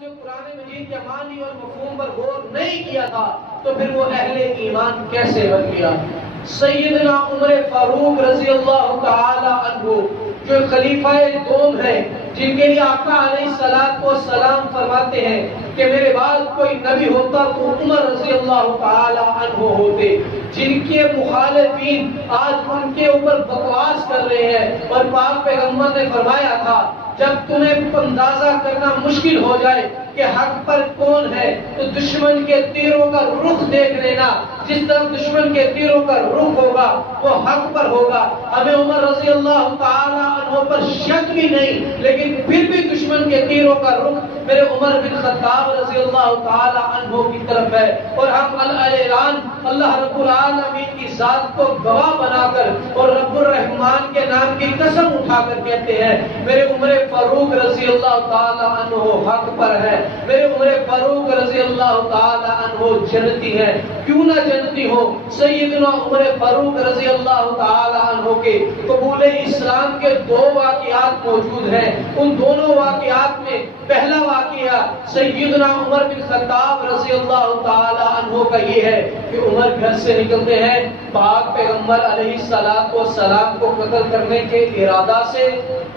نے قرآن مجید کے معنی اور مفہوم پر غور نہیں کیا تھا تو پھر وہ اہل ایمان کیسے بن گیا؟ سیدنا عمر فاروق رضی اللہ تعالی عنہ جو خلیفہ دوم ہے، جن کے لیے آقا علیہ السلام فرماتے ہیں کہ میرے بعد کوئی نبی ہوتا تو عمر رضی اللہ تعالی عنہ ہوتے، جن کے مخالفین آج ان کے اوپر بکواس کر رہے ہیں، اور پاک پیغمبر نے فرمایا تھا جب تمہیں اندازہ کرنا مشکل ہو جائے کہ حق پر کون ہے تو دشمن کے تیروں کا رخ دیکھ لینا، جس طرف دشمن کے تیروں کا رخ ہوگا وہ حق پر ہوگا۔ ہمیں عمر رضی اللہ تعالی عنہ پر شک بھی نہیں، لیکن پھر بھی دشمن کے تیروں کا رخ میرے عمر بن خطاب رضی اللہ تعالی عنہ کی طرف ہے، اور ہم الاعلان اللہ رب العالمین کی ذات کو گواہ بنا کر اور رب الرحمن کے نام کی قسم اٹھا کر کہتے ہیں میرے عمر فاروق رضی اللہ تعالی عنہ حق پر ہے، میرے عمر فاروق رضی اللہ تعالی عنہ جنتی ہے۔ کیوں نہ جنتی ہو؟ سیدنا عمر فاروق رضی اللہ تعالی عنہ کے قبول اسلام کے دو واقعات موجود ہیں۔ ان دونوں واقعات میں پہلا واقعہ سیدنا عمر بن خطاب رضی اللہ تعالی عنہ کا یہ ہے کہ عمر گھر سے نکلتے ہیں پاک پیغمبر علیہ السلام کو قتل کرنے کے ارادہ سے۔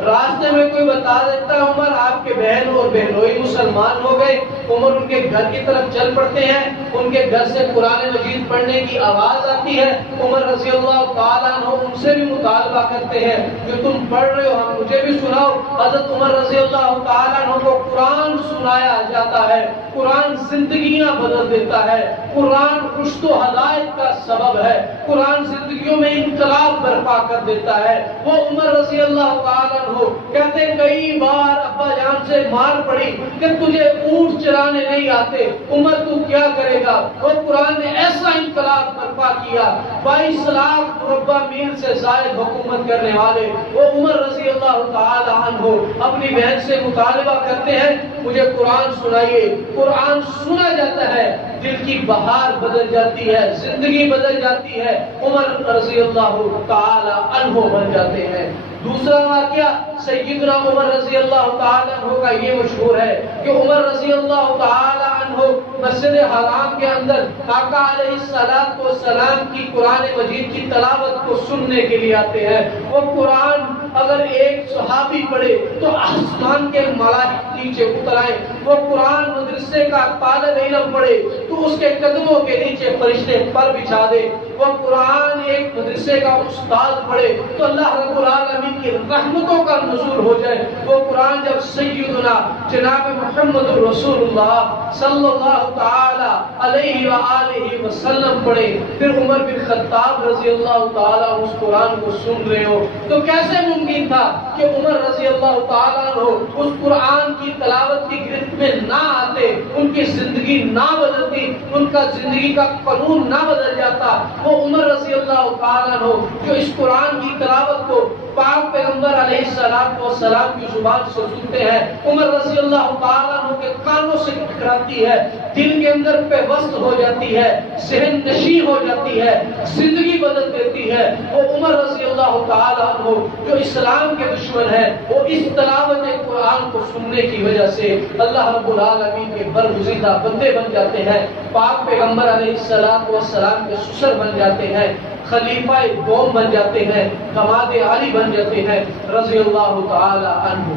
راستے میں کوئی بتا دیتا ہے عمر آپ کے بہن اور بہنوئی مسلمان ہو گئے، عمر ان کے گھر کی طرف چل پڑتے ہیں، ان کے گھر سے قرآن مجید پڑھنے کی آواز آتی ہے، عمر رضی اللہ تعالیٰ عنہ ان سے بھی مطالبہ کرتے ہیں جو تم پڑھ رہے ہو ہم مجھے بھی سناؤ۔ حضرت عمر رضی اللہ تعالیٰ عنہ کو قرآن سنایا جاتا ہے، قرآن زندگیاں بدل دیتا ہے، قرآن رشد و ہدایت کا سبب ہے، قرآن زندگیوں میں انقلاب برپا کر دیتا ہے۔ وہ عمر رضی اللہ تعالیٰ عنہ کہتے کئی بار ابا جان سے مار پڑی کہ تجھے اونٹ چلانے نہیں آتے، عمر تو کیا کرے گا؟ وہ قرآن نے ایسا انقلاب برپا کیا، 22 لاکھ مربع میل سے زائد حکومت کرنے والے وہ عمر رضی اللہ تعالی عنہ اپنی بہن سے مطالبہ کرتے ہیں مجھے قرآن سنائیے۔ قرآن سنا جاتا ہے، دل کی بہار بدل جاتی ہے، زندگی بدل جاتی ہے، عمر رضی اللہ تعالی عنہ بن جاتے ہیں۔ دوسرا واقعہ سیدنا عمر رضی اللہ تعالی عنہ کا یہ مشہور ہے کہ عمر رضی اللہ تعالی عنہ مسجد حرام کے اندر آقا علیہ السلام کی قرآن مجید کی تلاوت کو سننے کے لیے آتے ہیں۔ وہ قرآن اگر ایک صحابی پڑھے تو آسمان کے ملائکہ نیچے اتر آئے، وہ قرآن مدرسے کا طالب علم پڑھے تو اس کے قدموں کے نیچے فرشتے پر بچھا دے، وہ قرآن ایک مدرسے کا استاد پڑھے تو اللہ رب العالمین کی رحمتوں کا نزول ہو جائے۔ وہ قرآن جب سیدنا جناب محمد رسول اللہ صلی اللہ تعالی علیہ وآلہ وسلم پڑھے، پھر عمر بن خطاب رضی اللہ تعالی اس قرآن کو سن رہے ہو تو کیسے ممکن تھا کہ عمر رضی اللہ تعالیٰ عنہ اس قرآن کی تلاوت کی گرفت میں نہ آتے، ان کی زندگی نہ بدلتی، ان کا زندگی کا قانون نہ بدل جاتا۔ وہ عمر رضی اللہ تعالیٰ عنہ جو اس قرآن کی تلاوت کو پاک پیغمبر علیہ السلام کی زبان سے سنتے ہیں، عمر رضی اللہ تعالیٰ عنہ کے کانوں سے ٹکراتی ہے، دل کے اندر پیوست ہو جاتی ہے، ذہن نشین ہو جاتی ہے، زندگی بدل دیتی ہے۔ وہ عمر رضی اللہ تعالیٰ عنہ جو اسلام کے دشمن ہے، وہ اس تلاوت قرآن کو سننے کی وجہ سے اللہ رب العالمین کے برگزیدہ بندے بن جاتے ہیں، پاک پیغمبر علیہ السلام کے سسر بن جاتے ہیں، خلیفہ دوم بن جاتے ہیں، داماد علی بن جاتے ہیں رضی اللہ تعالی عنہ۔